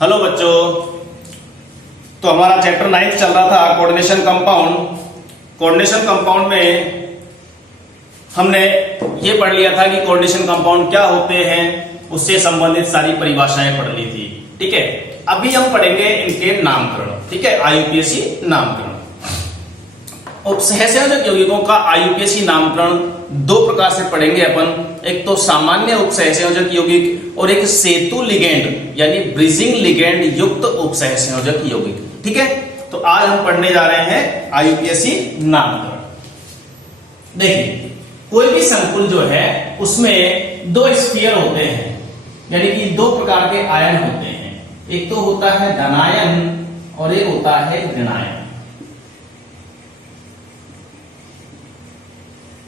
Hello बच्चों, तो हमारा चैप्टर 9 चल रहा था कोऑर्डिनेशन कंपाउंड। कोऑर्डिनेशन कंपाउंड में हमने ये पढ़ लिया था कि कोऑर्डिनेशन कंपाउंड क्या होते हैं, उससे संबंधित सारी परिभाषाएं पढ़ ली थी। ठीक है, अभी हम पढ़ेंगे इनके नामकरण। ठीक है, आईयूपीएसी नामकरण। उपसहसंयोजक यौगिकों का आईयूपीएसी नामकरण दो प्रकार से पढ़ेंगे अपन। एक तो सामान्य उपसहसंयोजक यौगिक और एक सेतु लिगेंड यानी ब्रिजिंग लिगेंड युक्त उपसहसंयोजक यौगिक। ठीक है, तो आज हम पढ़ने जा रहे हैं आईयूपीएसी नामकरण। देखिए, कोई भी संकुल जो है उसमें दो स्फीयर होते हैं, यानी कि दो प्रकार के आयन होते हैं। एक तो होता है धनायन और एक होता है ऋणायन।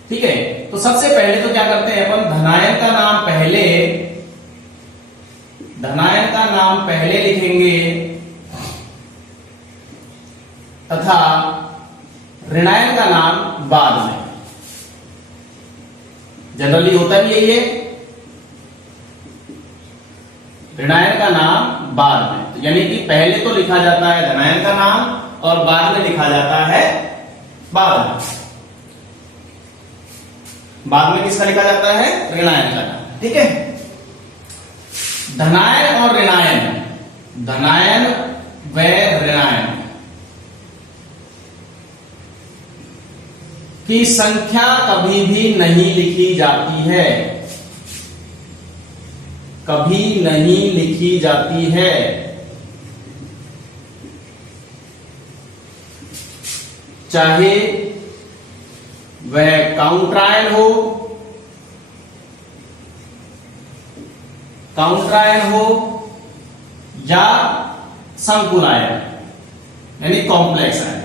ठीक है, तो सबसे पहले तो क्या करते हैं अपन, धनायन का नाम पहले लिखेंगे तथा ऋणायन का नाम बाद में। जनरली होता भी यही है, ऋणायन का नाम बाद में, यानी कि पहले तो लिखा जाता है धनायन का नाम और बाद में लिखा जाता है बाद में। बाद में किसका लिखा जाता है, ऋणायन का नाम। ठीक है, धनायन और ऋणायन, धनायन व ऋणायन की संख्या कभी भी नहीं लिखी जाती है, कभी नहीं लिखी जाती है। चाहे वह काउंटरायन हो या संकुल आयन यानी कॉम्प्लेक्स आयन।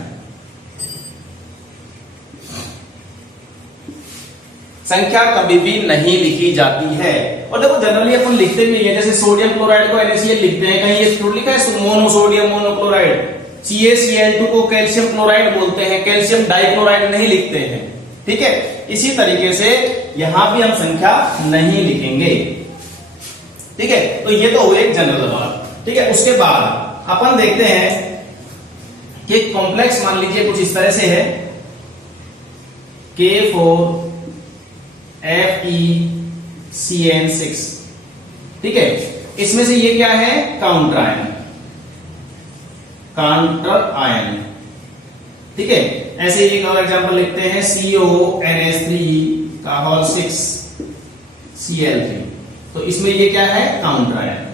संख्या कभी भी नहीं लिखी जाती है। और देखो, जनरली अपन लिखते भी है, जैसे सोडियम क्लोराइड को NaCl लिखते हैं, कहीं ये लिखा है मोनोसोडियम मोनोक्लोराइड। CaCl2 को कैल्शियम क्लोराइड बोलते हैं, कैल्शियम डाइक्लोराइड नहीं लिखते हैं। ठीक है, इसी तरीके से यहां भी हम संख्या नहीं लिखेंगे। ठीक है, तो ये तो हुई एक जनरल बात। ठीक है, उसके बाद अपन देखते हैं कि कॉम्प्लेक्स मान लीजिए कुछ इस तरह से है, K4FeCN6। ठीक है, इसमें से ये क्या है, काउंटर आयन। ठीक है, ऐसे एक और एग्जांपल लिखते हैं, CONH3 तो इसमें ये क्या है, काउंटर आयन।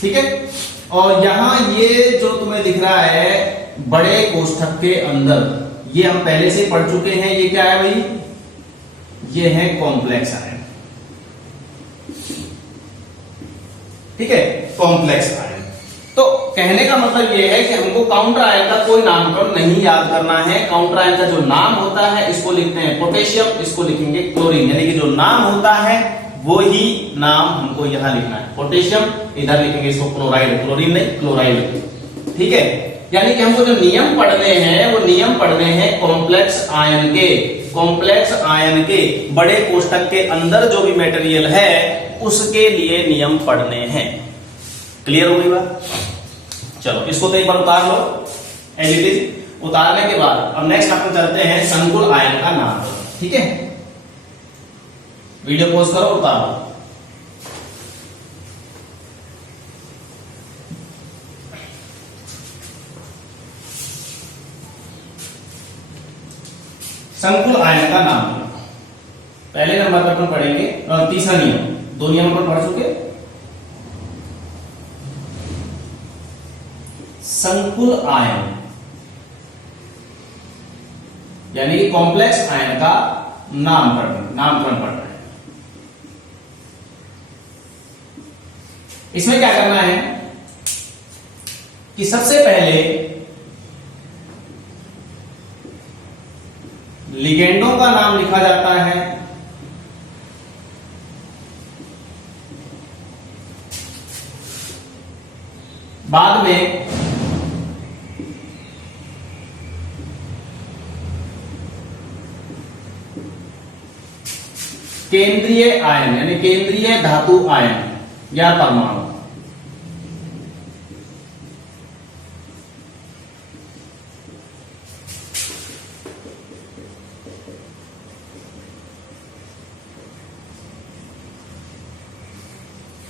ठीक है, और यहां ये जो तुम्हें दिख रहा है बड़े कोष्ठक के अंदर, ये हम पहले से पढ़ चुके हैं। ये क्या है भाई, ये है कॉम्प्लेक्स आयन। ठीक है, कॉम्प्लेक्स आयन। तो कहने का मतलब ये है कि हमको काउंटर आयन का कोई नामकरण नहीं याद करना है। काउंटर आयन का जो नाम होता है, इसको लिखते हैं पोटेशियम, इसको लिखेंगे क्लोरीन, यानी कि जो नाम होता है वो ही नाम हमको यहां लिखना है। पोटेशियम इधर लिखेंगे इसको क्लोराइड, क्लोरीन नहीं क्लोराइड। ठीक है, यानी कि हमको जो नियम पढ़ने हैं वो नियम पढ़ने हैं कॉम्प्लेक्स आयन के। कॉम्प्लेक्स आयन के बड़े कोष्ठक के अंदर जो भी मटेरियल है उसके लिए नियम पढ़ने हैं। क्लियर होगी बात? चलो, इसको तो एक बार उतार लो एज इट इज। उतारने के बाद अब नेक्स्ट अपन चलते हैं संकुल आयन का नाम। ठीक है, वीडियो पॉज करो, उतार लो। संकुल आयन का नाम पहले नंबर पर अपन पढ़ेंगे, तीसरा नियम। दो नियम अपन पढ़ चुके। संकुल आयन यानी कि कॉम्प्लेक्स आयन का नामकरण पढ़ना है। इसमें क्या करना है कि सबसे पहले लिगेंडों का नाम लिखा जाता है, बाद में केंद्रीय आयन यानी केंद्रीय धातु आयन या परमाणु,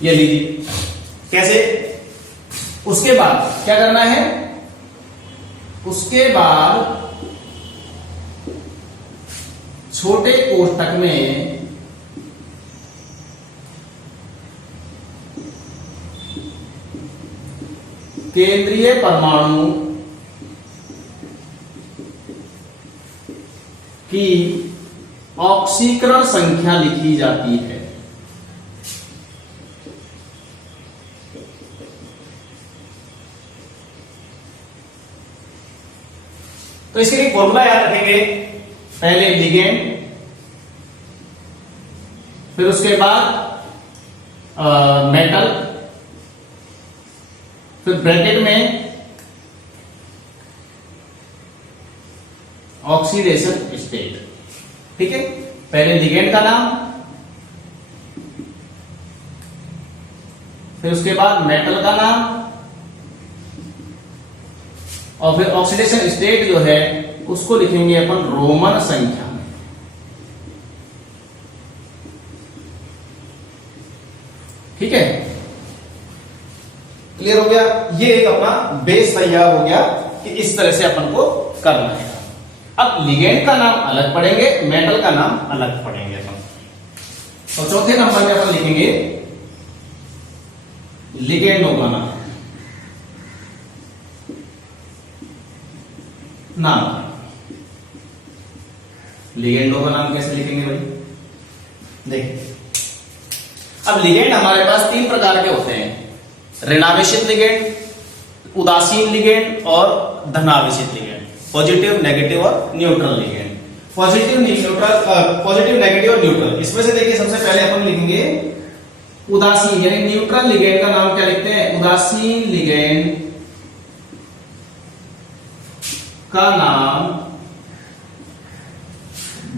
ये लीजिए कैसे। उसके बाद क्या करना है, उसके बाद छोटे कोष्टक में केंद्रीय परमाणु की ऑक्सीकरण संख्या लिखी जाती है। तो इसके लिए फॉर्मूला याद रखेंगे, पहले लिगेंड, फिर उसके बाद मेटल, फिर ब्रैकेट में ऑक्सीडेशन स्टेट। ठीक है, पहले लिगेंड का नाम, फिर उसके बाद मेटल का नाम, और फिर ऑक्सीडेशन स्टेट जो है उसको लिखेंगे अपन रोमन संख्या में। ठीक है, क्लियर हो गया। ये एक अपना बेस तैयार हो गया कि इस तरह से अपन को करना है। अब लिगेंड का नाम अलग पढ़ेंगे, मेटल का नाम अलग पढ़ेंगे अपन। तो चौथे नंबर में अपन लिखेंगे लिगेंडों का नाम। लिगेंडों का नाम कैसे लिखेंगे भाई, देखिए। अब लिगेंड हमारे पास तीन प्रकार के होते हैं, ऋणावेशित लिगेंड, उदासीन लिगेंड और धनावेशित लिगेंड, पॉजिटिव, नेगेटिव और neutral ligand. Positive, neutral, positive, negative और न्यूट्रल। इसमें से देखिए सबसे पहले अपन लिखेंगे उदासीन यानी न्यूट्रल लिगेंड का नाम क्या लिखते हैं, उदासीन लिगेंड का नाम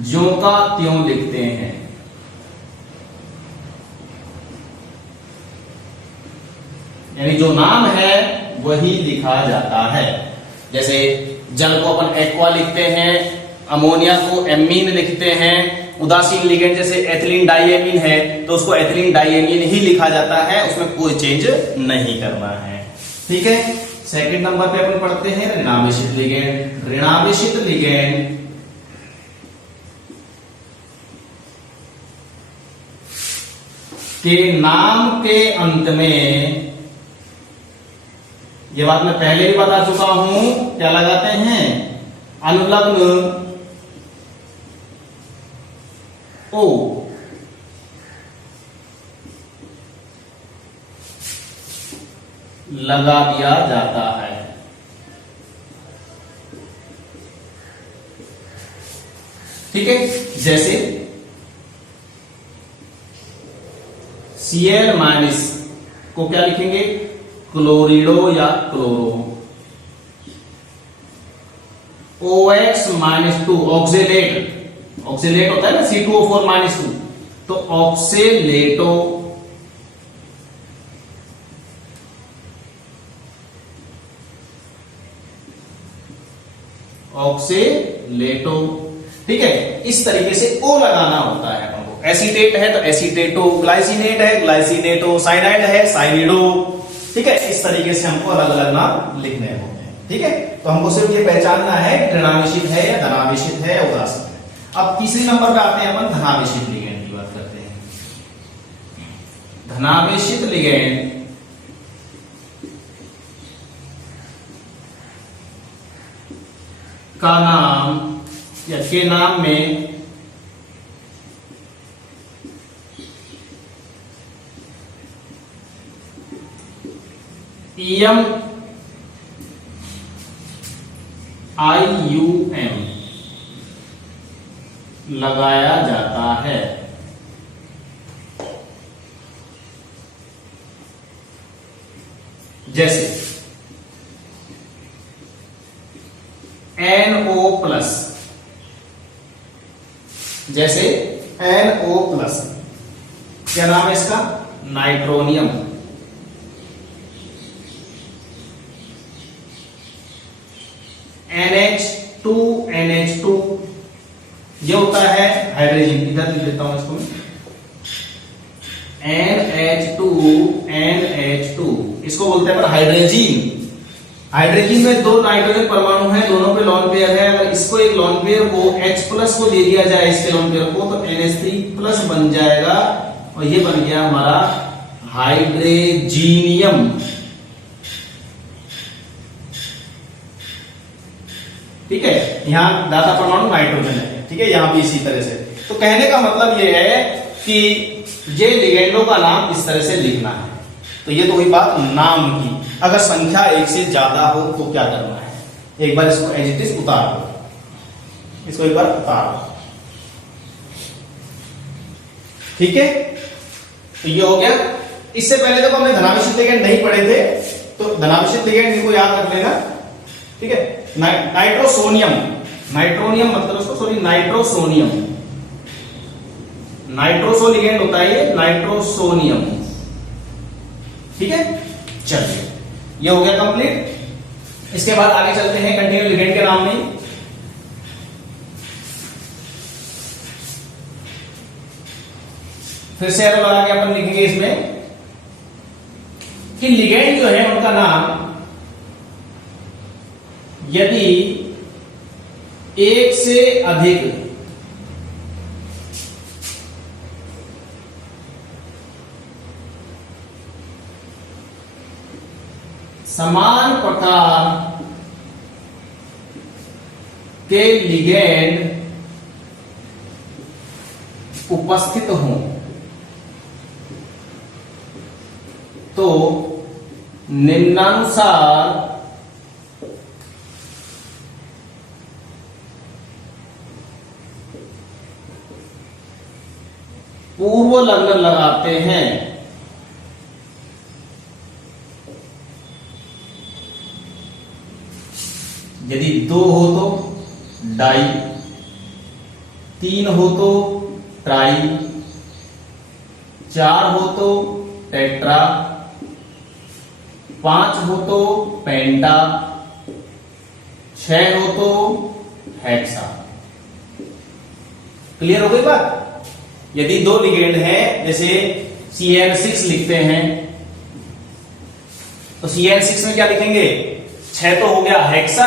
ज्यों का त्यों लिखते हैं। यानी जो नाम है वही लिखा जाता है। जैसे जल को अपन एक्वा लिखते हैं, अमोनिया को एमीन लिखते हैं। उदासीन लिगेंड जैसे एथिलीन डाइएमीन है तो उसको एथिलीन डाइएमीन ही लिखा जाता है, उसमें कोई चेंज नहीं करना है। ठीक है, सेकंड नंबर पे अपन पढ़ते हैं ऋणावेशित लिगेंड। ऋणावेशित लिगेंड के नाम के अंत में, ये बात मैं पहले भी बता चुका हूं, क्या लगाते हैं, अनुलग्न ओ। लगा दिया जाता है। ठीक है, जैसे Cl माइनस को क्या लिखेंगे, क्लोरिडो या क्लोरो। OX -2 ऑक्सेलेट, ऑक्सेलेट होता है ना C2O4 -2, तो ऑक्सेलेटो। ऑक्सेलेटो। ठीक है, इस तरीके से ओ लगाना होता है अपन को। एसीटेट है तो एसीटेटो, ग्लाइसिनेट है ग्लाइसिनेटो, साइनाइड है साइनिडो। ठीक है, इस तरीके से हमको अलग अलग नाम लिखने होते हैं। ठीक है, तो हमको सिर्फ ये पहचानना है ऋणावेशित है या धनावेशित है या उदासीन है। अब तीसरे नंबर पे आते हैं अपन धनावेशित लिगेंड की बात करते हैं। धनावेशित लिगेंड का नाम या के नाम में EM IUM लगाया जाता है। जैसे NO+, जैसे NO+, क्या नाम है इसका, नाइट्रोनियम। NH2 ये होता है हाइड्रोजन। इधर लिख देता हूं इसको, NH2 NH2 इसको बोलते हैं पर हाइड्रोजन। हाइड्रोजन में दो नाइट्रोजन परमाणु हैं, दोनों पे लॉन पेयर है। अगर इसको एक लॉन पेयर को H प्लस को दे दिया जाए इसके लॉन पेयर को, तो NH3 प्लस बन जाएगा और ये बन गया हमारा हाइड्रोजीनियम। ठीक है, यहां दाता परमाणु नाइट्रोजन है। ठीक है, यहां भी इसी तरह से। तो कहने का मतलब ये है कि ये लिगेंडों का नाम इस तरह से लिखना है। तो ये तो हुई बात नाम की। अगर संख्या एक से ज्यादा हो तो क्या करना है, एक बार इसको एज इट इज उतार दो, इसको एक बार उतार दो। ठीक है, तो ये हो गया। इससे पहले जब हमने धनावेशित लिगेंड नहीं पढ़े थे, तो धनावेशित लिगेंड इनको याद रख लेना। ठीक है, नाइट्रोसोनियम, नाइट्रोनियम मतलब उसको, सॉरी नाइट्रोसोनियम, नाइट्रोसो लिगेंड होता है ये, नाइट्रोसोनियम। ठीक है, चलिए ये हो गया कंप्लीट। इसके बाद आगे चलते हैं कंटिन्यू लिगेंड के नाम में। फिर से एरो लगा के अपन लिखेंगे इसमें कि लिगेंड जो है उनका नाम यदि एक से अधिक समान प्रकार के लिगेंड उपस्थित हों तो निम्नानुसार पूर्व लग्न लगाते हैं। यदि 2 हो तो डाई, 3 हो तो ट्राई, 4 हो तो टेट्रा, 5 हो तो पेंटा, 6 हो तो हेक्सा। क्लियर हो गई बात? यदि 2 लिगेंड है, जैसे CN6 लिखते हैं, तो CN6 में क्या लिखेंगे? 6 तो हो गया हेक्सा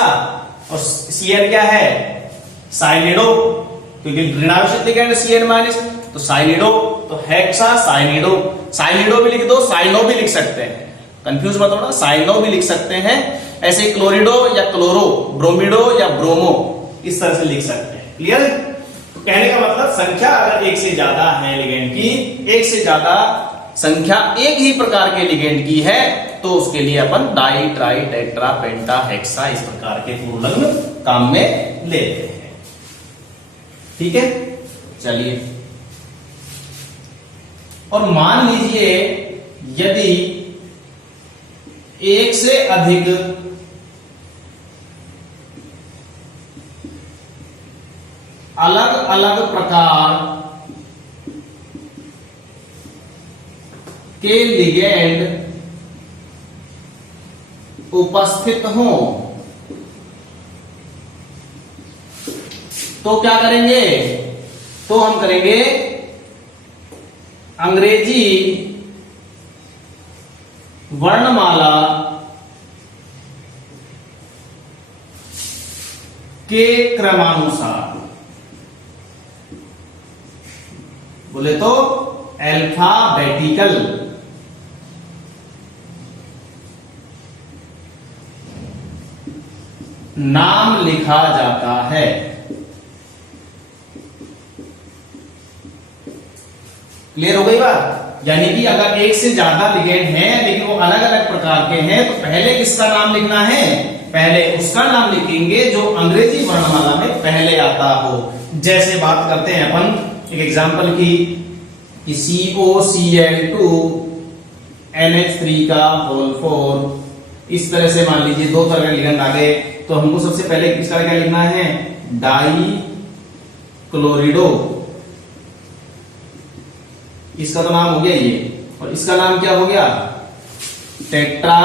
और Cn क्या है? साइनिडो, क्योंकि ऋणावेशित लिगेंड Cn माइनस, तो साइनिडो, तो हेक्सा साइनिडो। साइनिडो भी लिख दो, साइनो भी लिख सकते हैं, कंफ्यूज मत होना, साइनो भी लिख सकते हैं। ऐसे क्लोरिडो या क्लोरो, ब्रोमिडो या ब्रोमो, इस तरह से लिख सकते हैं। क्लियर? तो कहने का मतलब संख्या अगर एक से ज्यादा है लिगेंड की, एक से ज्यादा संख्या एक ही प्रकार के लिगेंड की है, तो उसके लिए अपन डाई, ट्राई, टेट्रा, पेंटा, हेक्सा इस प्रकार के पूर्व लग्न काम में लेते हैं। ठीक है, चलिए। और मान लीजिए यदि एक से अधिक अलग अलग प्रकार के लिगेंड उपस्थित हों तो क्या करेंगे? तो हम करेंगे अंग्रेजी वर्णमाला के क्रमानुसार। बोले तो अल्फाबेटिकल। नाम लिखा जाता है। क्लियर हो गई बात? यानी कि अगर एक से ज्यादा लिगेंड हैं लेकिन वो अलग अलग प्रकार के हैं, तो पहले किसका नाम लिखना है? पहले उसका नाम लिखेंगे जो अंग्रेजी वर्णमाला में पहले आता हो। जैसे बात करते हैं अपन एक एग्जांपल की कि COCl2 NH3 का होल 4, इस तरह से मान लीजिए 2 तरह के लिगेंड आ गए, तो हमको सबसे पहले किसका क्या लिखना है? डाई क्लोरिडो, इसका तो नाम हो गया ये, और इसका नाम क्या हो गया? Tetra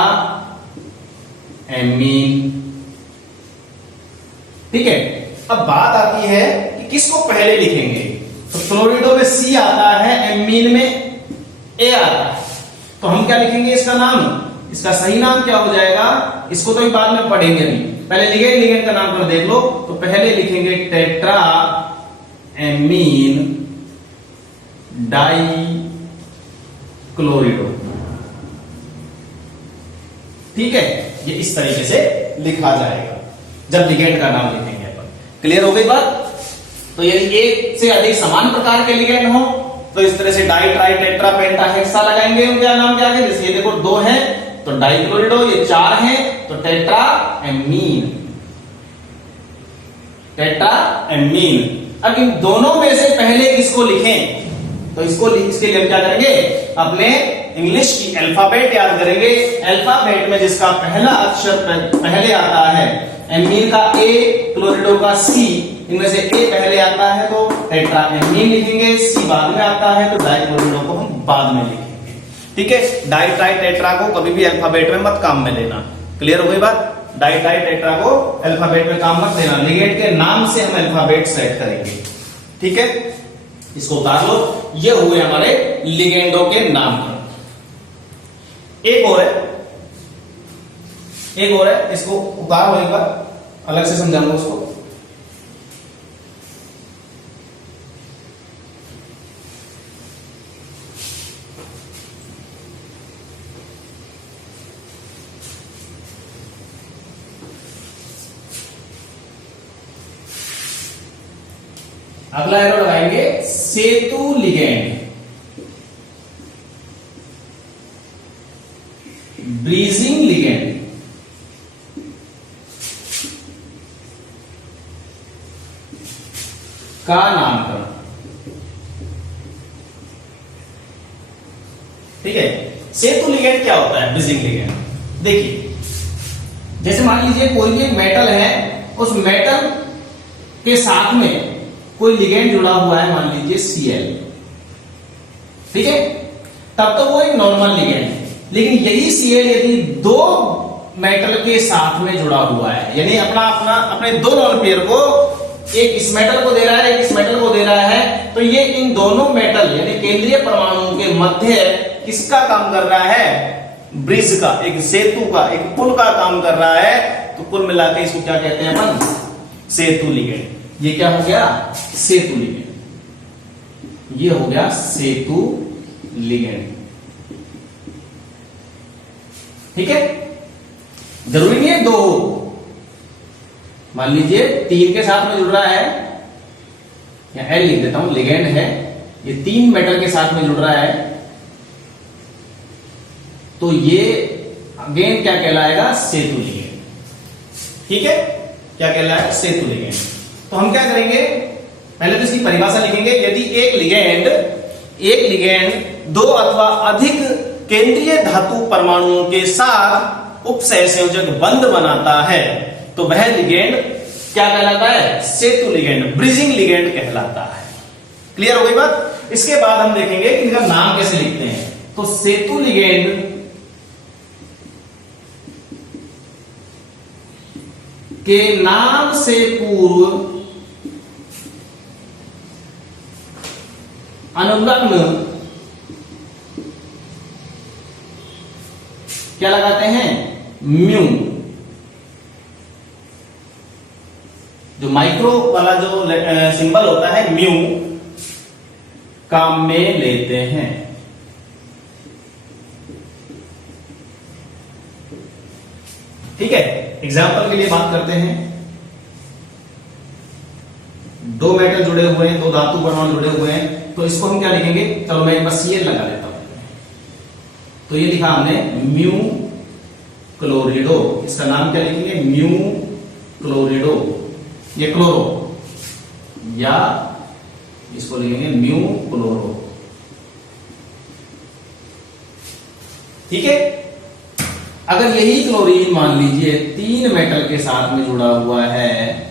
amine. ठीक है, अब बात आती है कि किसको पहले लिखेंगे। तो क्लोरिडो में C आता है, एमीन में ए आता है, तो हम क्या लिखेंगे इसका नाम? इसका सही नाम क्या हो जाएगा? इसको तो बाद में पढ़ेंगे नहीं, पहले लिगेंड, लिगेंड का नाम देख लो। तो पहले लिखेंगे टेट्रा एमीन डाई क्लोरिडो। ठीक है, ये इस तरीके से लिखा जाएगा जब लिगेंड का नाम लिखेंगे अपन। क्लियर हो गई बात? तो यदि एक से अधिक समान प्रकार के लिगेंड हो तो इस तरह से डाई ट्राई टेट्रा पेंटा हेक्सा लगाएंगे। उनका नाम क्या है? जैसे ये देखो 2 है तो डाइक्लोरिडो, ये 4 है तो टेट्रा एमीन, टेट्रा एमीन। अब इन दोनों में से पहले किसको लिखें? तो इसके लिए हम क्या करेंगे? अपने इंग्लिश की अल्फाबेट याद करेंगे। अल्फाबेट में जिसका पहला अक्षर पहले आता है, एमीन का ए, क्लोरिडो का सी, इनमें से ए पहले आता है तो टेट्रा एमीन लिखेंगे, सी बाद में आता है तो डाइक्लोरिडो को हम बाद में लिखेंगे। ठीक है, डाई ट्राई टेट्रा को कभी भी अल्फाबेट में मत काम में लेना। क्लियर हो गई बात? डाई ट्राई टेट्रा को अल्फाबेट में काम मत लेना, लिगेंड के नाम से हम अल्फाबेट सेट करेंगे। ठीक है, इसको उतार लो। ये हुए हमारे लिगेंडों के नाम। एक और है, इसको उतारो एक बार, अलग से समझाऊंगा उसको। अगला एरो लगाएंगे सेतु लिगेंड, ब्रीजिंग लिगेंड, का नामकरण। ठीक है, सेतु लिगेंड क्या होता है? Bridging ligand. देखिए, जैसे मान लीजिए कोई भी मेटल है, उस मेटल के साथ में कोई लिगेंड जुड़ा हुआ है, मान लीजिए Cl। ठीक है, तब तो वो एक नॉर्मल लिगेंड है। लेकिन यही Cl यदि 2 मेटल के साथ में जुड़ा हुआ है, यानी अपने 2 लोन पेयर को, एक इस मेटल को दे रहा है, एक इस मेटल को दे रहा है, तो ये इन दोनों मेटल यानी केंद्रीय परमाणुओं के मध्य किसका काम कर रहा है? ब्रिज का, एक सेतु का, एक पुल का काम कर रहा है। तो कुल मिलाकर इसको क्या कहते हैं अपन? सेतु लिगेंड। ये क्या हो गया? सेतु लिगेंड। ये हो गया सेतु लिगेंड। ठीक है, जरूरी नहीं है 2 हो, मान लीजिए 3 के साथ में जुड़ रहा है, या L लिख देता हूं, लिगेंड है, ये 3 मेटल के साथ में जुड़ रहा है, तो ये अगेन क्या कहलाएगा? सेतु लिगेंड। ठीक है, क्या कहलाएगा? सेतु लिगेंड। तो हम क्या करेंगे? पहले तो इसकी परिभाषा लिखेंगे। यदि एक लिगेंड 2 अथवा अधिक केंद्रीय धातु परमाणुओं के साथ उपसहसंयोजक बंध बनाता है तो वह लिगेंड क्या कहलाता है? सेतु लिगेंड, ब्रिजिंग लिगेंड कहलाता है। क्लियर हो गई बात? इसके बाद हम देखेंगे कि इनका नाम कैसे लिखते हैं। तो सेतु लिगेंड के नाम से पूर्व अनुलग्न क्या लगाते हैं? म्यू। जो माइक्रो वाला जो सिंबल होता है म्यू, काम में लेते हैं। ठीक है, एग्जाम्पल के लिए बात करते हैं। 2 मेटल जुड़े हुए हैं, 2 धातु परमाणु जुड़े हुए हैं, तो इसको हम क्या लिखेंगे? चलो मैं एक बार Cl लगा लेता हूं। तो ये लिखा हमने म्यू क्लोरिडो। इसका नाम क्या लिखेंगे? म्यू क्लोरिडो। ये क्लोरो, या इसको लिखेंगे म्यू क्लोरो। ठीक है, अगर यही क्लोरीन मान लीजिए 3 मेटल के साथ में जुड़ा हुआ है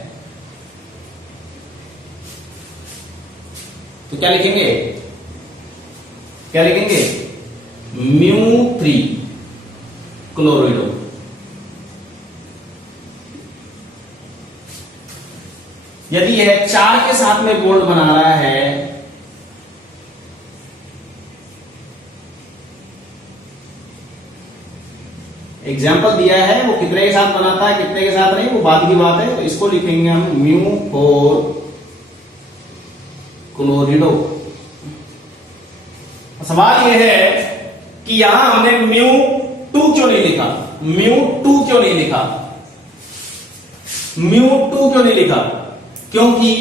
तो क्या लिखेंगे? क्या लिखेंगे? म्यू 3 क्लोरिडो। यदि यह 4 के साथ में बॉन्ड बना रहा है एग्जाम्पल दिया है, वो कितने के साथ बनाता है कितने के साथ नहीं, वो बाद की बात है। तो इसको लिखेंगे हम म्यू फॉर क्लोरिडो। सवाल ये है कि यहां हमने म्यू 2 क्यों नहीं लिखा, म्यू 2 क्यों नहीं लिखा, म्यू 2 क्यों नहीं लिखा? क्योंकि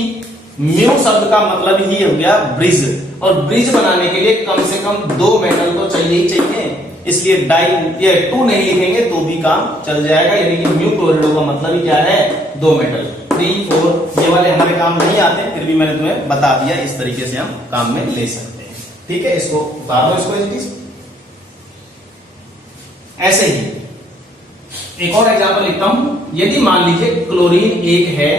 म्यू शब्द का मतलब ही हो गया ब्रिज, और ब्रिज बनाने के लिए कम से कम 2 मेटल तो चाहिए ही चाहिए, इसलिए डाई या 2 नहीं लिखेंगे तो भी काम चल जाएगा। यानी कि म्यू क्लोरिडो का मतलब ही क्या है, 2 मेटल। 3, 4 ये वाले हमारे काम नहीं आते, फिर भी मैंने तुम्हें बता दिया, इस तरीके से हम काम में ले सकते हैं। ठीक है, इसको उतार दो, इसको ऐसे ही। एक और एग्जांपल लिखता हूं, यदि मान लीजिए क्लोरीन एक है,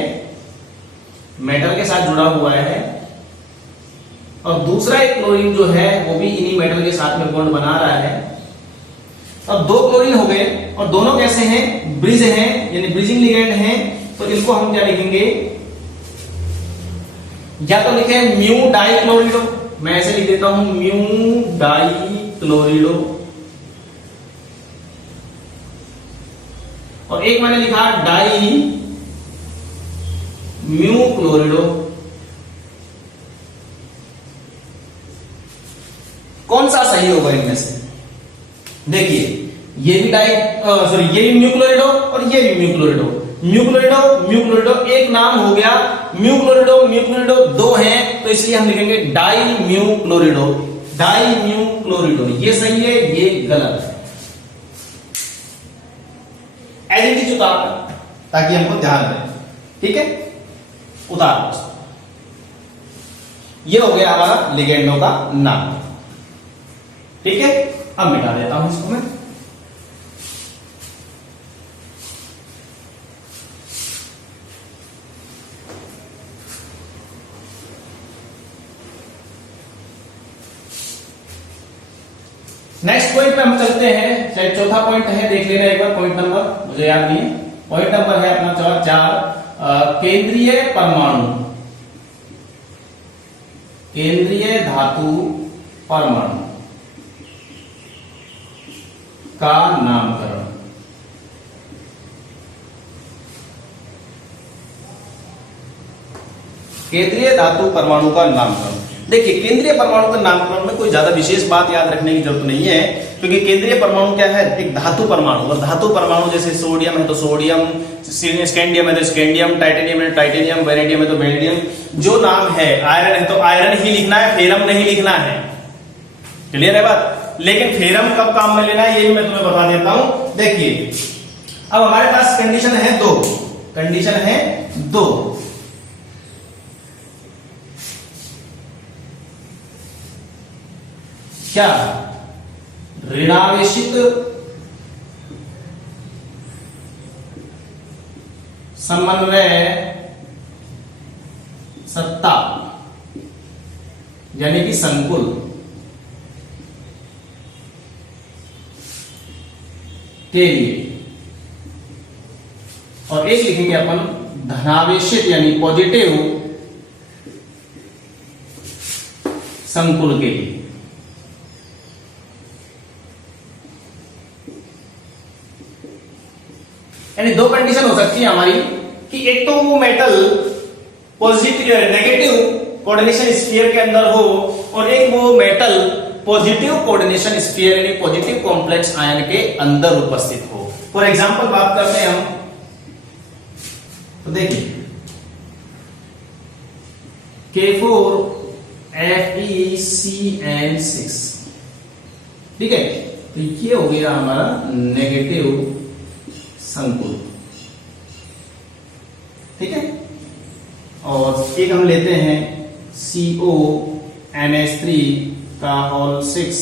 मेटल के साथ जुड़ा हुआ है, और दूसरा एक क्लोरीन जो है वो भी इन्हीं मेटल के साथ में बॉन्ड बना रहा है। अब 2 क्लोरीन हो गए और दोनों कैसे हैं, ब्रिज हैं, यानी ब्रिजिंग लिगेंड हैं। तो इनको हम क्या लिखेंगे, या तो लिखे म्यू डाई क्लोरिडो, मैं ऐसे लिख देता हूं म्यू डाई क्लोरिडो, और एक मैंने लिखा डाई म्यू क्लोरिडो। कौन सा सही होगा इनमें से? देखिए, ये भी ये भी म्यू क्लोरिडो और ये भी mu chlorido, mu chlorido mu क्लोरिडो एक नाम हो गया, म्यू क्लोरिडो 2 हैं, तो इसलिए हम लिखेंगे डाई म्यू क्लोरिडो, डाई म्यू क्लोरिडो। ये सही है, ये गलत है। एडिटिव उतार ताकि हमको ध्यान रहे। ठीक है, उतार। ये हो गया हमारा लिगेंडों का नाम। ठीक है, अब मिटा देता हूं इसको मैं। नेक्स्ट पॉइंट पे हम चलते हैं, शायद चौथा पॉइंट है, देख लेना एक बार पॉइंट नंबर, मुझे याद नहीं है। पॉइंट नंबर है अपना 4, केंद्रीय परमाणु, केंद्रीय धातु परमाणु का नामकरण। केंद्रीय धातु परमाणु का नामकरण। देखिए, केंद्रीय परमाणु का नामकरण में कोई ज्यादा विशेष बात याद रखने की जरूरत नहीं है, क्योंकि केंद्रीय परमाणु क्या है, एक धातु परमाणु, और धातु परमाणु जैसे सोडियम है तो सोडियम, स्कैंडियम है तो स्कैंडियम, टाइटेनियम है टाइटेनियम, वेनेडियम है तो वेनेडियम। जो नाम है, आयरन है तो आयरन ही लिखना है, फेरम नहीं लिखना है। क्लियर है बात? लेकिन फेरम कब काम में लेना है, ये मैं तुम्हें बता देता हूं। देखिए, अब हमारे पास कंडीशन है 2, कंडीशन है 2। क्या? ऋणावेशित समन्वय सत्ता यानी कि संकुल के लिए, और एक लिखेंगे अपन धनावेशित यानी पॉजिटिव संकुल के लिए। यानी 2 कंडीशन हो सकती है हमारी, कि एक तो वो metal positive negative coordination sphere के अंदर हो, और एक वो मेटल पॉजिटिव कोऑर्डिनेशन स्फीयर यानी पॉजिटिव कॉम्प्लेक्स आयन के अंदर उपस्थित हो। फॉर एग्जांपल बात करते हैं हम, तो देखिए K4FeCN6, ठीक है, तो ये हो गया हमारा नेगेटिव संकुल। ठीक है, और एक हम लेते हैं CONH3 का होल 6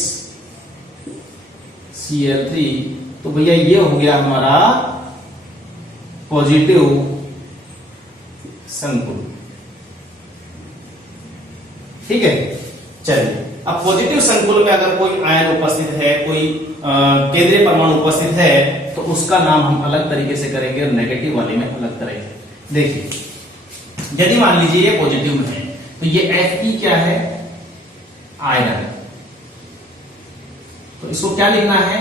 Cl3, तो भैया ये हो गया हमारा पॉजिटिव संकुल। ठीक है, चलिए, अब पॉजिटिव संकुल में अगर कोई आयन उपस्थित है, कोई केंद्रीय परमाणु उपस्थित है, तो उसका नाम हम अलग तरीके से करेंगे और नेगेटिव वाले में अलग करेंगे। देखिए, यदि मान लीजिए ये पॉजिटिव में है, तो ये Fe क्या है, आयरन, तो इसको क्या लिखना है,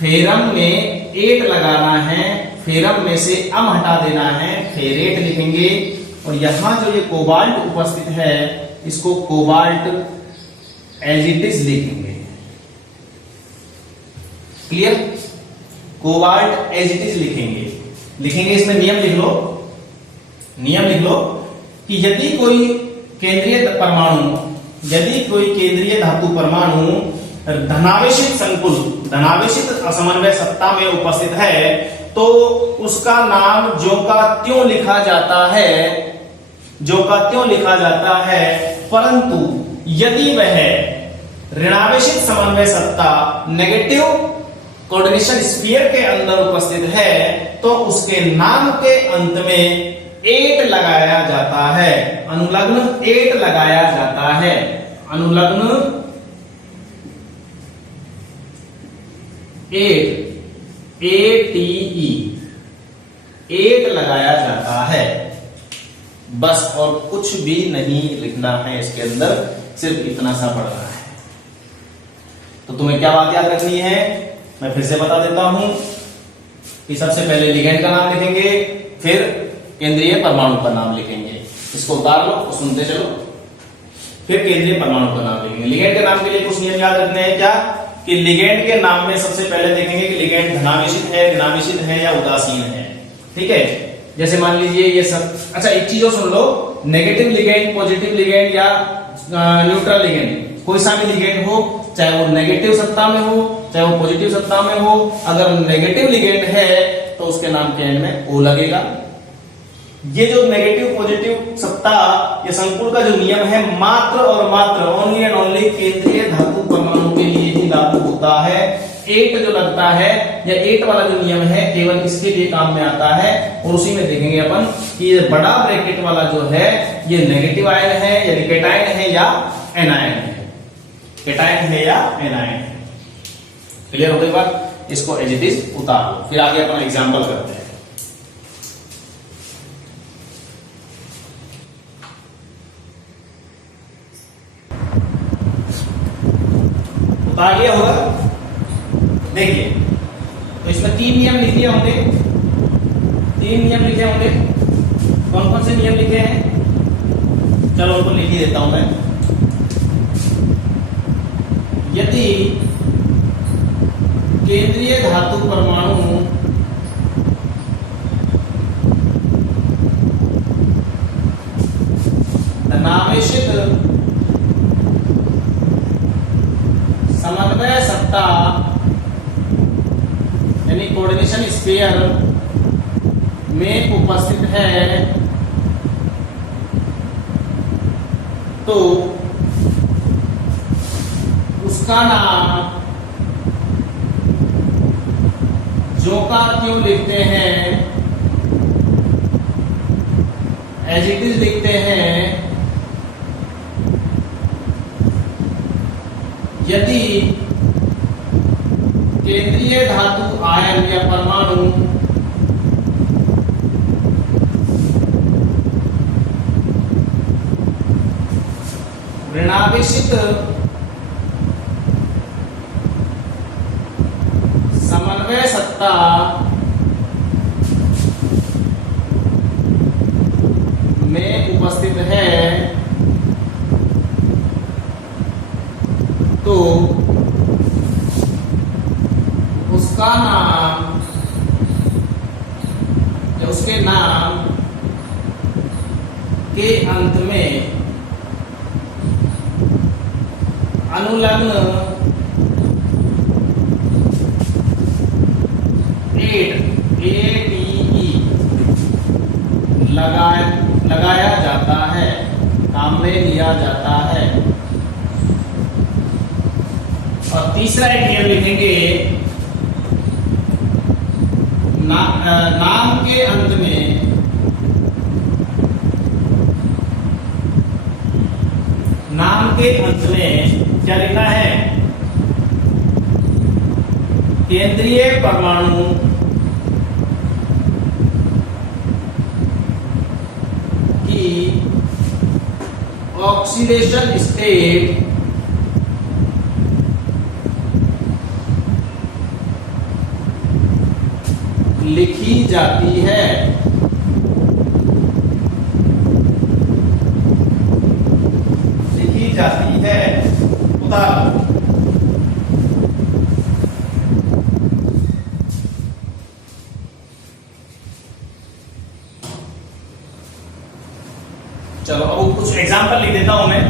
फेरम में एट लगाना है, फेरम में से अम हटा देना है, फेरेट लिखेंगे। और यहां जो ये कोबाल्ट उपस्थित है इसको कोबाल्ट एज इट इज लिखेंगे। Clear? Cobalt as it is लिखेंगे। इसमें नियम लिख लो, नियम लिख लो कि यदि कोई केंद्रीय धातु परमाणु धनावेशित संकुल, धनावेशित असमन्वय सत्ता में उपस्थित है तो उसका नाम ज्यों का त्यों लिखा जाता है, ज्यों का त्यों लिखा जाता है। परंतु यदि वह ऋणावेशित समन्वय सत्ता नेगेटिव कोऑर्डिनेशन स्फीयर के अंदर उपस्थित है तो उसके नाम के अंत में एट लगाया जाता है, अनुलग्न एट लगाया जाता है, अनुलग्न एट, ATE एट लगाया जाता है। बस और कुछ भी नहीं लिखना है इसके अंदर, सिर्फ इतना सा पढ़ना है। तो तुम्हें क्या बात याद रखनी है, मैं फिर से बता देता हूं कि सबसे पहले लिगेंड का नाम लिखेंगे, फिर केंद्रीय परमाणु का नाम लिखेंगे। इसको उतार लो और सुनते चलो। फिर केंद्रीय परमाणु का नाम लिखेंगे। लिगेंड के नाम के लिए कुछ नियम याद रखने हैं क्या, कि लिगेंड के नाम में सबसे पहले देखेंगे कि लिगेंड धनावेशित है, ऋणावेशित है या उदासीन है। ठीक है, जैसे मान लीजिए ये सब। अच्छा एक चीज और सुन लो, नेगेटिव लिगेंड, पॉजिटिव लिगेंड या न्यूट्रल लिगेंड, कोई सा भी लिगेंड हो, चाहे वो नेगेटिव सत्ता में हो चाहे वो पॉजिटिव सत्ता में हो, अगर नेगेटिव लिगेंड है तो उसके नाम के एंड में ओ लगेगा। ये जो नेगेटिव पॉजिटिव सत्ता या संकुल का जो नियम है मात्र और मात्र ओनली एंड ओनली केंद्रीय धातु परमाणु के लिए ही लागू होता है। एट जो लगता है या एट वाला जो नियम है केवल इसके लिए काम में आता है। और उसी में देखेंगे अपन कि ये बड़ा ब्रैकेट वाला जो है ये नेगेटिव आयन है या केटायन है या एनायन है, केटायन है या एनायन है। क्लियर हो गई बात? इसको एज इट इज उतार लो, फिर आगे अपन एग्जांपल करते हैं। उतार लिया होगा? देखिए, तो इसमें तीन नियम लिख दिए होंगे, तीन नियम लिखे होंगे। कौन कौन से नियम लिखे हैं? चलो उनको लिख ही देता हूं मैं। यदि केंद्रीय धातु परमाणु धनावेशित समन्वय सत्ता यानी कोऑर्डिनेशन स्फीयर में उपस्थित है तो उसका नाम जो का क्यों लिखते हैं, एज इट इज लिखते हैं। यदि केंद्रीय धातु आयन या परमाणु ऋणावेशित समन्वय सत्ता में उपस्थित है तो उसका नाम या उसके नाम के अंत में अनुलग्न ATE लगाया जाता है, काम में लिया जाता है। और तीसरा एक नियम लिखेंगे, नाम के अंत में क्या लिखना है? केंद्रीय परमाणु की ऑक्सीडेशन स्टेट जाती है। लिखी जाती है। उदाहरण, चलो अब कुछ एग्जांपल लिख देता हूं मैं।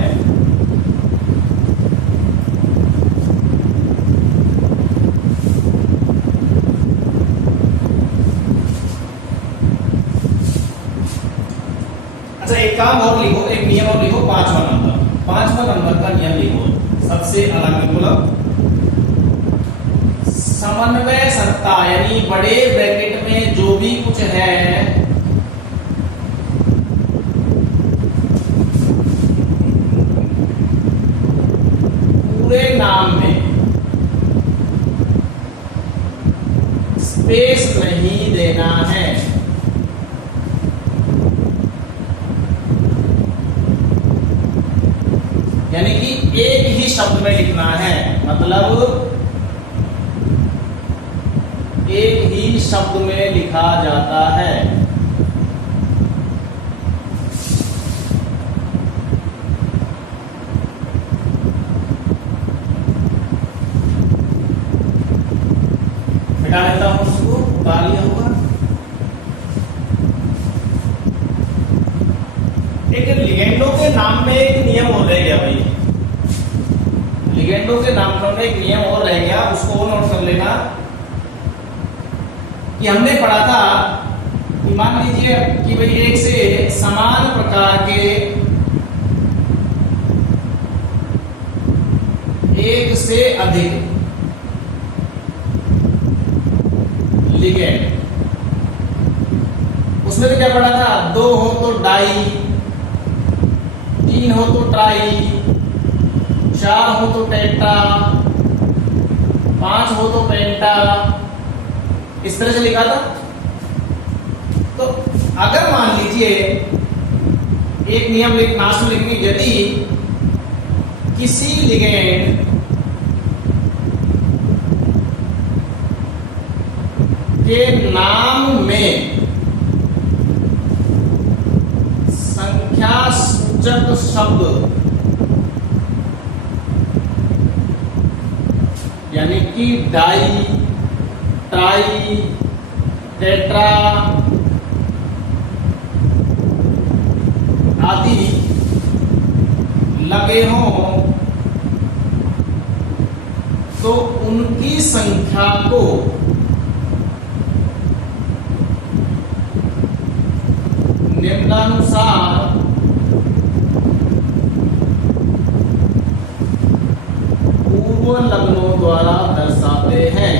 अच्छा, एक काम और लिखो, एक नियम और लिखो, 5वां नंबर का नियम लिखो। सबसे अलग मतलब समन्वय सत्ता, यानी बड़े ब्रैकेट में जो भी कुछ है पूरे नाम में स्पेस नहीं देना है। यानी कि एक ही शब्द में लिखना है, मतलब एक ही शब्द में लिखा जाता है। मिटा देता हूं उसको, उतार लिया होगा। एक लिगेंडो के नाम में एक नियम और रह गया भाई, लिगेंडो के नामकरण में एक नियम और रह गया, उसको नोट कर लेना कि हमने पढ़ा था कि मान लीजिए कि भाई एक से समान प्रकार के एक से अधिक लिगेंड, उसमें तो क्या पढ़ा था, 2 हो तो डाई, 3 हो तो ट्राई, 4 हो तो टेट्रा, 5 हो तो पेंटा, इस तरह से लिखा था। तो अगर मान लीजिए एक नियम लास्ट में लिखेंगे, यदि किसी लिगेंड के नाम में संख्या सूचक शब्द, यानी कि डाई, ट्राई, टेट्रा आदि लगे हों, तो उनकी संख्या को निम्नानुसार पूर्व लग्नों द्वारा दर्शाते हैं।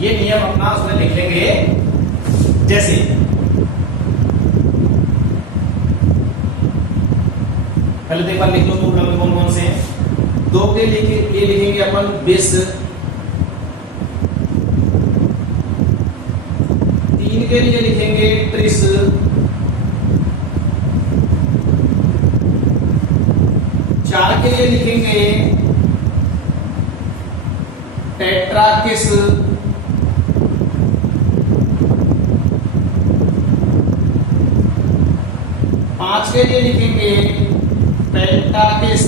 ये नियम अपना उसमें लिख लेंगे, जैसे पहले तो एक बार लिख लो पूर्व लग्न कौन कौन से हैं। 2 के लिए लिखेंगे अपन विष, 3 के लिए लिखेंगे त्रिश, 4 के लिए लिखेंगे टेट्राकिस, 5 के लिए लिखेंगे पेंटाकिस,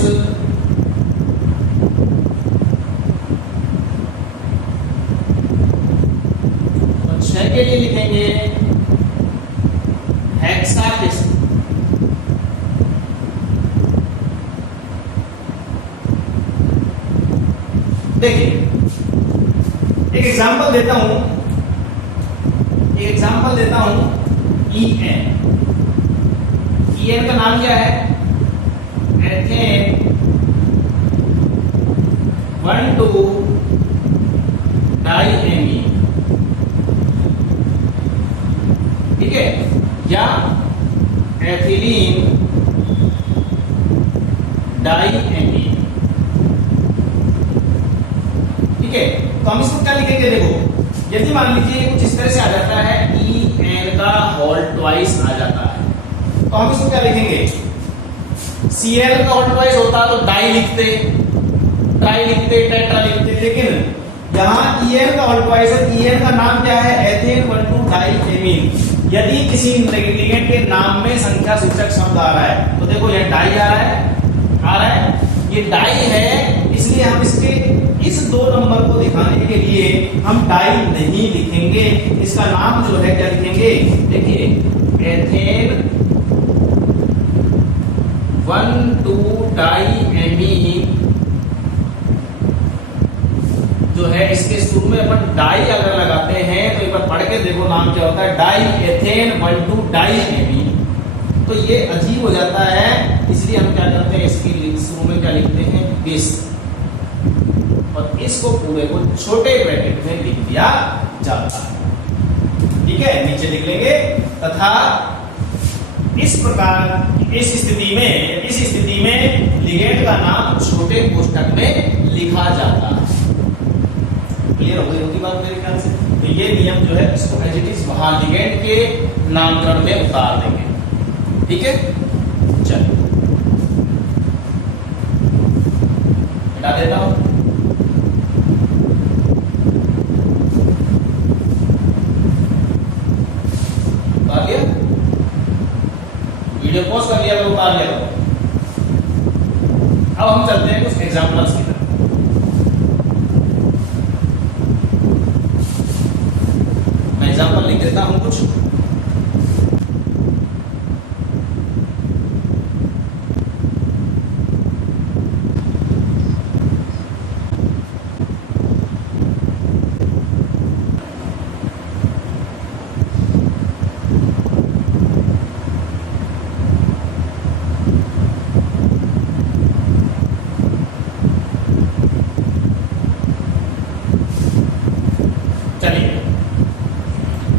6 के लिए लिखेंगे हेक्साकिस। देखिए एक एग्जांपल देता हूं, EN का नाम क्या है, एथेन 1,2 डाईएमी, ठीक है, या एथिलीन डाईएमी, ठीक है। तो हम इसको क्या लिखेंगे, देखो यदि मान लीजिए कुछ इस तरह से आ जाता है, EN का होल ट्वाइस आ जाता है, तो हम इसको क्या लिखेंगे, Cl का होल ट्वाइस होता तो डाई लिखते, ट्राई लिखते, टेट्रा लिखते, लेकिन यहाँ EN का ऑल्टराइजर, EN का नाम क्या है? Ethane 1,2 diamine. यदि किसी लिगेंड के नाम में संख्या सूचक शब्द आ रहा है तो देखो ये डाई आ रहा है, ये डाई है, इसलिए हम इसके इस 2 नंबर को दिखाने के लिए हम डाई नहीं लिखेंगे, इसका नाम जो है क्या लिखेंगे? देखिए एथेन 1,2 डाइएमीन जो है, इसके शुरू में अपन डाई अगर लगाते हैं तो एक बार पढ़ के देखो नाम क्या होता है, डाई एथेन 1,2 डाइएमीन। तो ये अजीब हो जाता है, इसलिए हम क्या करते हैं, इसकी शुरू में क्या लिखते हैं? इस, और इसको पूरे को छोटे ब्रैकेट में लिख दिया जाता है। ठीक है, नीचे लिख लेंगे तथा इस प्रकार इस स्थिति में लिगेंड का नाम छोटे कोष्ठक में लिखा जाता है। क्लियर हो गई होगी बात मेरे ख्याल से। तो ये नियम जो है इसको एज इट इज वहां लिगेंड के नामकरण में उतार देंगे। ठीक है, चलिए हटा देता हूं। उतार लिया, वीडियो पॉज कर लिया तो उतार लिया। अब हम चलते हैं कुछ एग्जांपल्स की तरफ। एग्जाम्पल लिख देता हूं कुछ।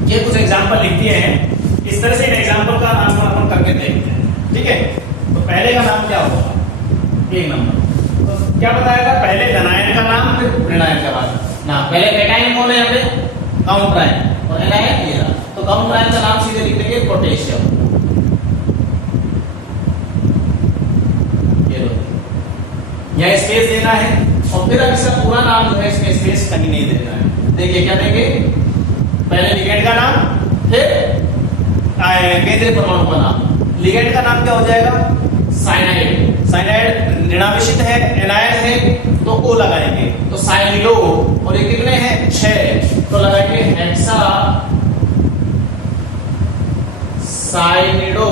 ये कुछ एग्जाम्पल लिख दिए हैं, इस तरह से इन एग्जाम्पल का नाम अपन करके देखते हैं। ठीक है, तो पहले का नाम क्या होगा? 1 नंबर। तो क्या बताया था? पहले धनायन का नाम, फिर ऋणायन का नाम। ना पहले कैटायन कौन है यहाँ पे? काउंटरायन। और एनायन ये रहा। तो काउंटरायन का नाम सीधे लिख देंगे पोटेशियम। ये लो, यह स्पेस देना है और फिर अब इसका पूरा नाम जो है इसमें स्पेस कहीं नहीं देना है। देखिए क्या देंगे? पहले लिगेंड का नाम, फिर केंद्रीय परमाणु का नाम। लिगेंड का नाम क्या हो जाएगा? साइनाइड। साइनाइड ऋणावेशित है, एनायन है तो O लगाएंगे, तो साइनिडो। और ये कितने हैं? 6, तो लगाएंगे हेक्सा साइनिडो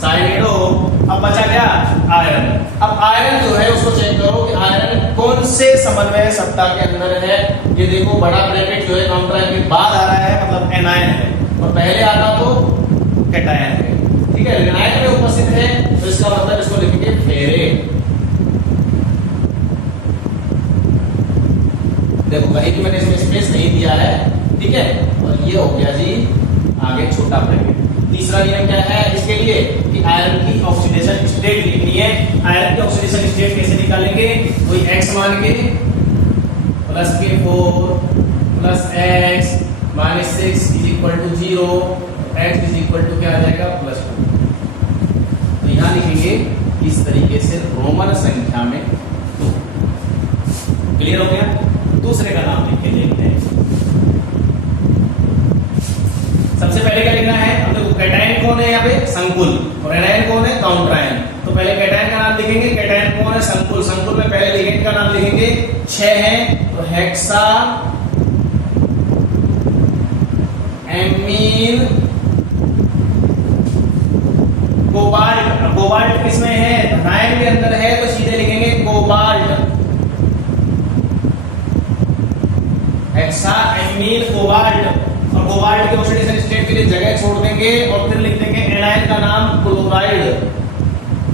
साइनिडो। अब बचा क्या? आयरन। अब आयरन जो है उसको चेक करो कि आयरन कौन से समन्वय सत्ता के अंदर है। ये देखो बड़ा ब्रैकेट जो है काउंटरायन के बाद आ रहा है, मतलब एनायन है, और पहले आता तो कैटायन है। ठीक है, ऋणायन में उपस्थित है तो इसका मतलब इसको लिखेंगे फेरेट। देखो कहीं भी मैंने इसमें स्पेस नहीं दिया है। ठीक है, और ये हो गया जी आगे छोटा ब्रैकेट। तीसरा नियम क्या है इसके लिए कि आयरन की ऑक्सीडेशन स्टेट लिखनी है। आयरन की ऑक्सीडेशन स्टेट कैसे निकालेंगे? कोई x मान के +K4 +x -6 = 0, x = क्या आ जाएगा? +2। तो यहां लिखेंगे इस तरीके से रोमन संख्या में 2। क्लियर हो गया? दूसरे का नाम लिख के देखते हैं। सबसे पहले क्या लिखना है? हम देखो कैटायन कौन है यहाँ पे? संकुल। और एनायन कौन है? काउंटरायन। तो पहले कैटायन का नाम लिखेंगे। कैटायन कौन है? संकुल। संकुल में पहले लिगेंड का नाम लिखेंगे। 6 है तो हेक्सा एमीन कोबाल्ट। कोबाल्ट किसमें है? धनायन के अंदर है तो सीधे लिखेंगे कोबाल्ट। Hexa amine cobalt. और कोबाल्ट के ऑक्सीडेशन स्टेट के लिए जगह छोड़ देंगे और फिर लिख देंगे एनायन का नाम क्लोराइड।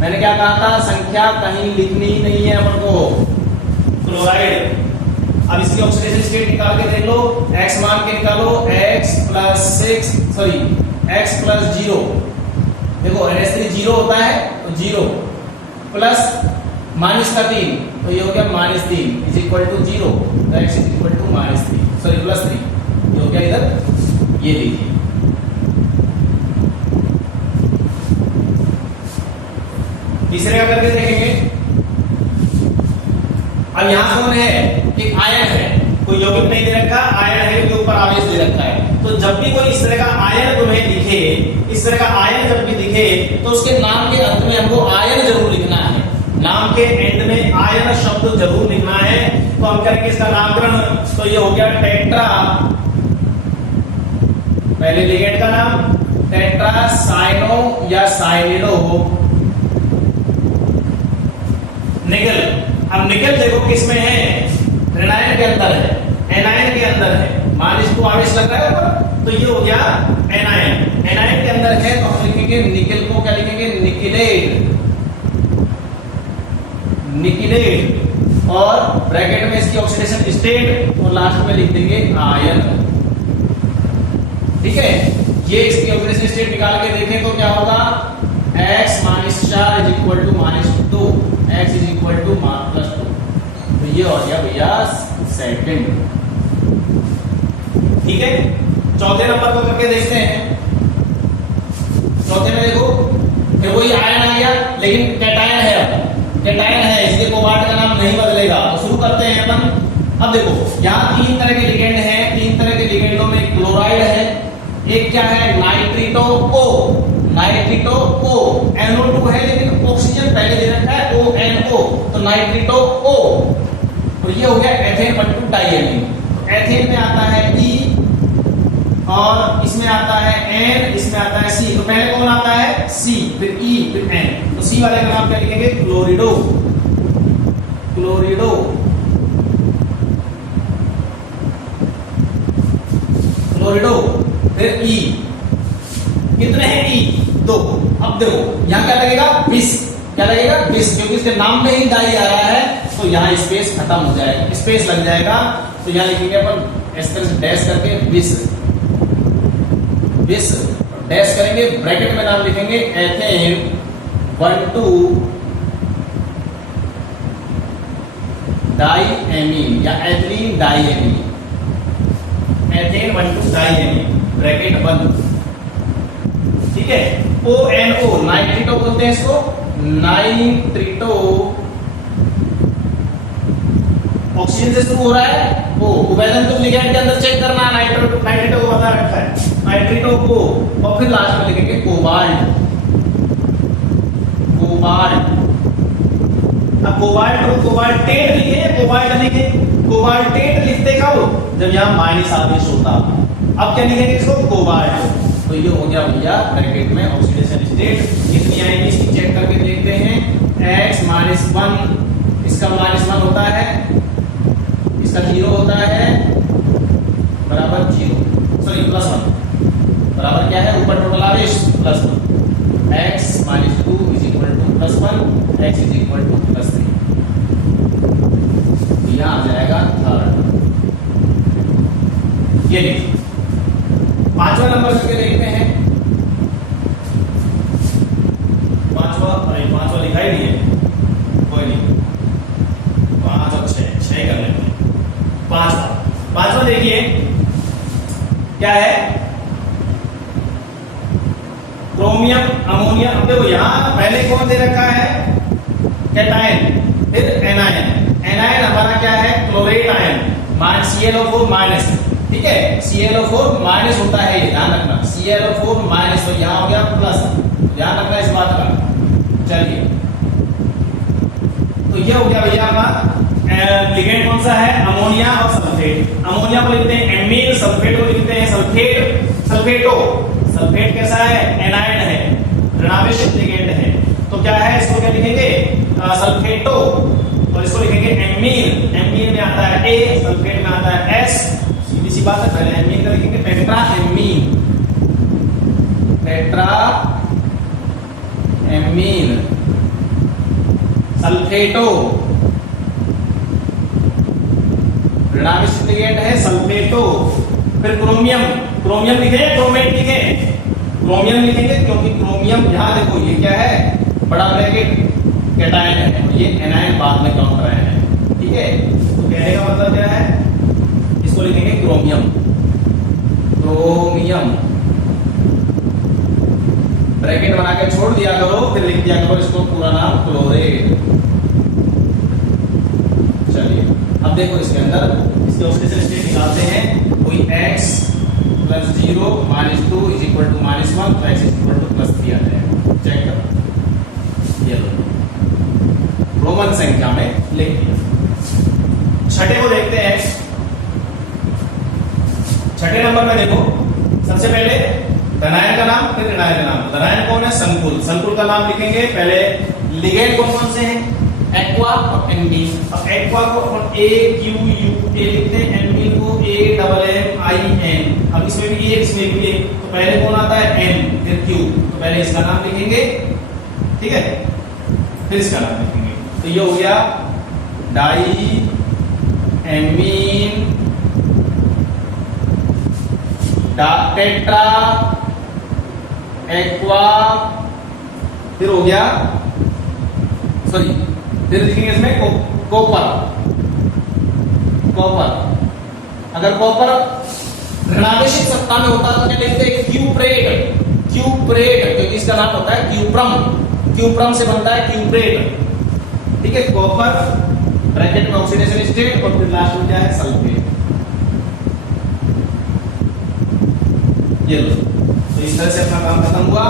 मैंने क्या कहा था? संख्या कहीं लिखनी ही नहीं है अपन को, क्लोराइड। अब इसकी ऑक्सीडेशन स्टेट निकाल के देख लो, x मान के निकालो, x + 0। देखो NH3 0 होता है तो 0 प्लस -3 तो ये हो गया -3 = 0, तो x = +3 ये हो गया। इधर ये लीजिए तीसरे का करके देखेंगे। अब यहां कौन है, एक आयन है, कोई यौगिक नहीं दे रखा, आयन है के ऊपर आवेश दे रखा है। तो जब भी कोई इस तरह का आयन तुम्हें दिखे, इस तरह का आयन जब भी दिखे तो उसके नाम के अंत में हमको आयन जरूर लिखना है, नाम के एंड में आयन शब्द जरूर लिखना है। तो हम करेंगे इसका नामकरण, तो ये हो गया टेट्रा, पहले लिगेंड का नाम टेट्रा साइनो या साइनिडो निकल। अब निकल देखो किस में है, ऋणायन के अंदर है, एनायन के अंदर है, मान इसको आवेश लग रहा है ऊपर, तो ये हो गया एनायन, एनायन के अंदर है। तो हम लिखेंगे निकल को क्या लिखेंगे, निकिलेट, निकिलेट, और ब्रैकेट में इसकी ऑक्सीडेशन स्टेट, और लास्ट में लिख देंगे आयन। ठीक है, ये इसकी ऑक्सीडेशन स्टेट निकाल के देखें तो क्या होगा, x - 4 = -2, x = +2। तो ये हो गया भैया सेकंड। ठीक है, चौथे नंबर को करके देखते हैं। चौथे में देखो फिर वही आयन आ गया, लेकिन कैटायन है, अब कैटायन है, इसलिए कोबाल्ट का नाम नहीं बदलेगा। तो शुरू करते हैं अपन। अब देखो यहाँ 3 तरह के लिगेंड हैं, 3 तरह के लिगेंडों में क्लोराइड है, एक क्या है नाइट्रिटो O, नाइट्रिटो O, NO2 है लेकिन ऑक्सीजन पहले दे रखा है ONO, तो नाइट्रिटो O। तो ये हो गया एथेन 1,2 डाइएमीन। एथेन में आता है E, और इसमें आता है N, इसमें आता है C। तो पहले कौन आता है C, फिर E, फिर N। तो C वाले का नाम क्या लिखेंगे, क्लोरिडो, क्लोरिडो, क्लोरिडो, फिर E। कितने हैं E, 2। अब देखो यहाँ क्या लगेगा, विष, क्या लगेगा विष, क्योंकि इसके नाम में ही डाई आ रहा है, तो यहाँ स्पेस खत्म हो जाएगा, स्पेस लग जाएगा। तो यहाँ लिखेंगे अपन इस तरह से डैश करके विष, विष डैश करेंगे, ब्रैकेट में नाम लिखेंगे एथेन 1,2 डाइएमीन या ethylene diamine, ethane 1,2 diamine, bracket बंद। ठीक है, ONO नाइट्रिटो बोलते हैं इसको, नाइट्रिटो, ऑक्सीजन से शुरू हो रहा है O, उभयदन तुम लिगेंड के अंदर चेक करना, नाइट्रिटो को बता रखा है, नाइट्रिटो को, और फिर लास्ट में लिखेंगे कोबाल्ट, कोबाल्ट। अब कोबाल्ट को कोबाल्टेट लिखे, कोबाल्ट लिखे, कोबाल्टेट लिखते कब, जब यहाँ माइनस आवेश होता। अब क्या लिखेंगे इसको, कोबाल्ट। तो ये हो गया भैया ब्रैकेट में ऑक्सीडेशन स्टेट। कितनी आएगी इसकी चेक करके देखते हैं, x - 1, इसका -1 होता है, इसका 0 होता है, बराबर 0, सॉरी +1, बराबर क्या है, ऊपर टोटल आवेश +1, x - 2 = +1, x = +3। यहाँ आ जाएगा थर्ड। ये देखिए पांचवा नंबर करके देखते हैं। पांचवा दिखाई दिए, कोई नहीं, 5 और 6 कर लेते हैं। पांचवा देखिए क्या है, क्रोमियम अमोनिया। अब देखो यहाँ पहले कौन दे रखा है, कैटायन, फिर एनायन। एनायन हमारा क्या है, क्लोरेट आयन, ClO4-। ठीक है, ClO4- होता है, ये ध्यान रखना, ClO4-, तो यहाँ हो गया प्लस, ध्यान रखना इस बात का। चलिए, तो ये हो गया भैया हमारा लिगेंड कौन सा है, अमोनिया और सल्फेट। अमोनिया को लिखते हैं एमीन, सल्फेट को लिखते हैं सल्फेट, सल्फेटो। सल्फेट कैसा है, एनायन है, ऋणावेश लिगेंड है। तो क्या है, इसको क्या लिखेंगे, सल्फेटो, और इसको लिखेंगे एमीन। एमीन में आता है A, सल्फेट में आता है S। सीधी सी बात है, पहले एमीन का लिखेंगे tetra amine, tetra amine, सल्फेटो, ऋणावेश ligand है सल्फेटो। फिर क्रोमियम, क्रोमियम लिखे, क्रोमेट लिखे, क्रोमियम लिखेंगे क्योंकि क्रोमियम, यहां देखो ये क्या है, बड़ा ब्रैकेट कैटायन है, और ये एनायन बाद में काउंटर आयन है। ठीक है, तो कहने का मतलब क्या है, इसको लिखेंगे क्रोमियम, क्रोमियम। ब्रैकेट बना के छोड़ दिया करो, फिर लिख दिया करो इसको पूरा नाम क्लोरेट। चलिए अब देखो इसके अंदर इसके ऑक्सीडेशन स्टेट निकालते हैं। कोई x plus 0 minus 2 is equal to minus 1, तो x is equal to plus 3 आ जाएगा। चेक करो, ये लो रोमन संख्या में लिख दिया। छठे को देखते हैं। छठे नंबर में देखो, सबसे पहले धनायन का नाम, फिर ऋणायन का नाम। धनायन कौन है? संकुल। संकुल का नाम लिखेंगे। पहले लिगेंड कौन कौन से हैं? एक्वा और एमीन। अब एक्वा को अपन ए क्यू यू ए लिखते हैं, एमीन को A double M I N. अब इसमें भी ए, इसमें भी ए, तो पहले कौन आता है? एम, फिर क्यू। तो पहले इसका नाम लिखेंगे, ठीक है, फिर इसका नाम लिखेंगे। तो ये हो गया डाई एमीन टेट्रा एक्वा, फिर हो गया, सॉरी, फिर लिखेंगे इसमें कॉपर। कॉपर, अगर कॉपर ऋणावेशित सत्ता में होता तो क्या लिखते हैं? क्यूप्रेट। क्यूप्रेट, क्योंकि इसका नाम होता है क्यूप्रम। क्यूप्रम से बनता है क्यूप्रेट, ठीक है। कॉपर ब्रैकेट में ऑक्सीडेशन स्टेट, और फिर लास्ट में क्या है? सल्फेट। ये लो, तो इस तरह से अपना काम खत्म हुआ।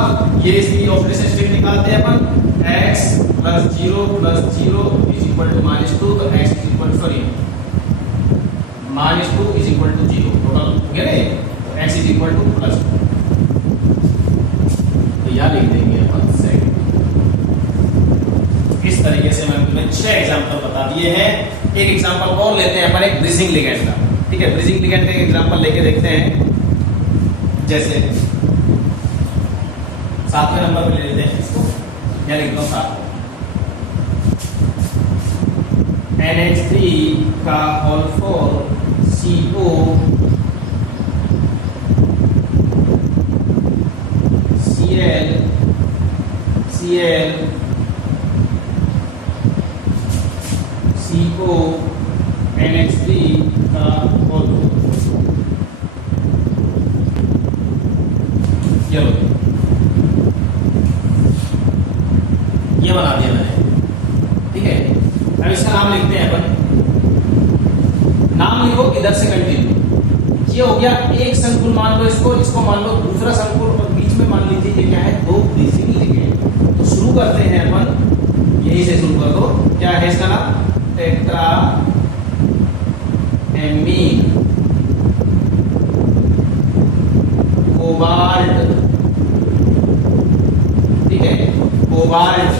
ये इसकी ऑक्सीडेशन स्टेट निकालते हैं अपन। x plus 0 is equal to minus 2, तो x is equal, sorry, minus 2 is equal to 0, total हो गया ना, तो x इज इक्वल टू प्लस 2। तो यहां लिख देंगे अपन सेकंड। इस तरीके से मैंने तुम्हें 6 एग्जांपल बता दिए हैं। एक एग्जांपल और लेते हैं अपन, एक ब्रीजिंग लिगेंड का, ठीक है। ब्रीजिंग लिगेंड का एक एग्जांपल लेके देखते हैं। जैसे 7वें नंबर पे ले लेते हैं इसको, या लिखता हूं 7, NH3 का whole 4 CO Cl CO NH3 का होल 4। चलो ये बना दिया मैंने, ठीक है। अब इसका नाम लिखते हैं अपन। नाम लिखो इधर से कंटिन्यू। ये हो गया एक संकुल, मान लो इसको मान लो दूसरा संकुल, और बीच में मान लीजिए ये क्या है? 2 ब्रीजिंग लिगेंड। तो शुरू करते हैं अपन, यही से शुरू कर दो। क्या है इसका नाम? टेट्रा एमीन कोबाल्ट, ठीक है, कोबाल्ट,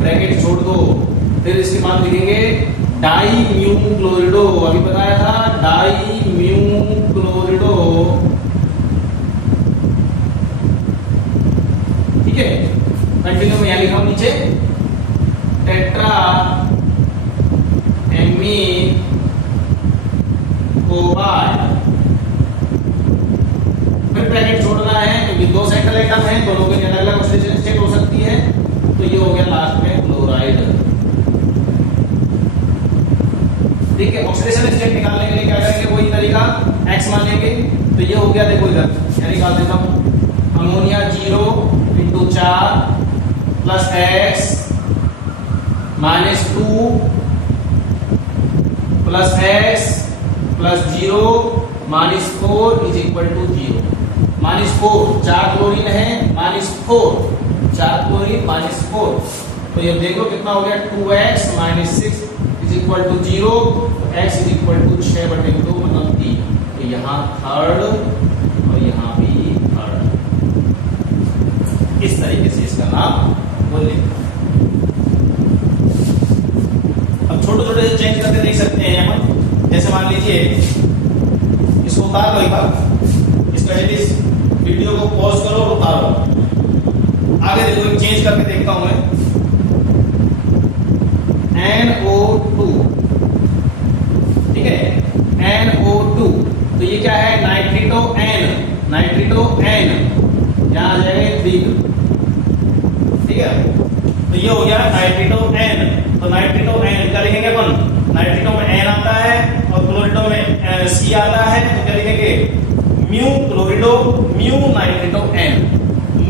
ब्रैकेट छोड़ दो। फिर इसके बाद लिखेंगे डाई म्यू क्लोरिडो। अभी बताया था डाई म्यू क्लोरिडो, ठीक है। कंटिन्यू में यहां लिखा हूं नीचे टेट्रा एमीन कोबाल्ट। फिर ब्रैकेट छोड़ना है क्योंकि 2 सेंट्रल एटम है, दोनों की अलग अलग ऑक्सीडेशन स्टेट हो सकती है। तो ये हो गया लास्ट में क्लोराइड, ठीक है। ऑक्सीडेशन स्टेट निकालने के लिए क्या करेंगे? वही तरीका, x मान लेंगे। तो ये हो गया, देखो इधर मैं निकाल देता हूं। Ammonia 0 into 4 plus x minus 2 plus x plus 0 minus 4 is equal to 0। Minus 4, 4 chlorine है, माइनस 4, 4 क्लोरीन माइनस 4। तो ये देखो कितना हो गया? 2x minus 6 is equal to 0, x is equal to 6/2 मतलब 3। तो यहाँ थर्ड और यहाँ भी थर्ड, इस तरीके से इसका नाम बोले। अब छोटे छोटे चेंज करके देख सकते हैं हम। जैसे मान लीजिए इसको उतार लो एक बार, इसका इस वीडियो को पॉज करो और उतारो। आगे देखो, एक चेंज करके देखता हूं मैं। NO2, ठीक है, NO2। तो ये क्या है? नाइट्रिटो N, नाइट्रिटो N, यहां आ जाएगा 3, ठीक है। तो ये हो गया नाइट्रिटो N। तो नाइट्रिटो N क्या लिखेंगे अपन? नाइट्रिटो में N आता है और क्लोरिडो में C आता है, तो क्या लिखेंगे? Mu chlorido mu nitrito N,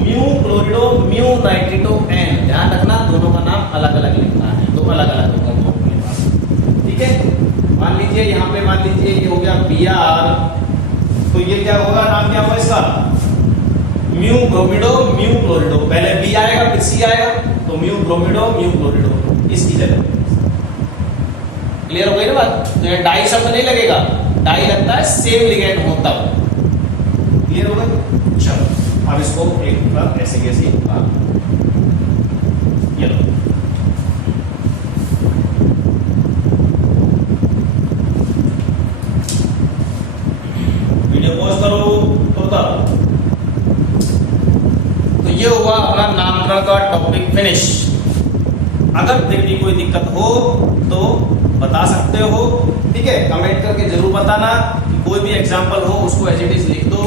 mu chlorido, mu nitrito N, ध्यान रखना दोनों का नाम अलग अलग लिखना है, दो अलग अलग लोगों को अपने पास, ठीक है। मान लीजिए यहाँ पे मान लीजिए ये हो गया Br, तो ये क्या होगा, नाम क्या होगा इसका, म्यू ब्रोमिडो म्यू क्लोरिडो, पहले बी आएगा फिर सी आएगा, तो म्यू ब्रोमिडो म्यू क्लोरिडो इसकी जगह। क्लियर हो गई ना बात। तो ये डाई शब्द नहीं लगेगा, डाई लगता है सेम लिगेंड हो तब। क्लियर हो गई। चलो अब इसको एक बार ऐसे कैसे ये लो, वीडियो पॉज करो तो तब। तो ये हुआ अपना नामकरण का टॉपिक फिनिश। अगर फिर भी कोई दिक्कत हो तो बता सकते हो, ठीक है, कमेंट करके जरूर बताना। कि कोई भी एग्जांपल हो उसको एज इट इज लिख दो,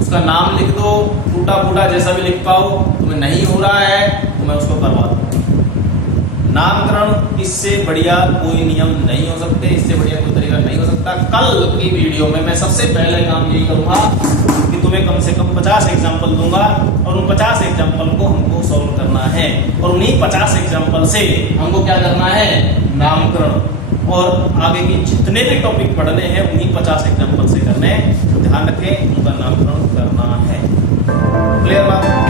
उसका नाम लिख दो, टूटा फूटा जैसा भी लिख पाओ, तुम्हें नहीं हो रहा है तो मैं उसको करवा दूँ। नामकरण इससे बढ़िया कोई नियम नहीं हो सकते, इससे बढ़िया कोई तरीका नहीं हो सकता। कल की वीडियो में मैं सबसे पहले काम यही करूंगा कि तुम्हें कम से कम 50 एग्जाम्पल दूंगा और उन 50 एग्जाम्पल को हमको सॉल्व करना है, और उन्हीं 50 एग्जाम्पल से हमको क्या करना है, नामकरण और आगे की जितने भी टॉपिक पढ़ने हैं उन्हीं 50 एग्जाम्पल से करने। ध्यान रखें, उनका नामकरण करना है। क्लियर बात।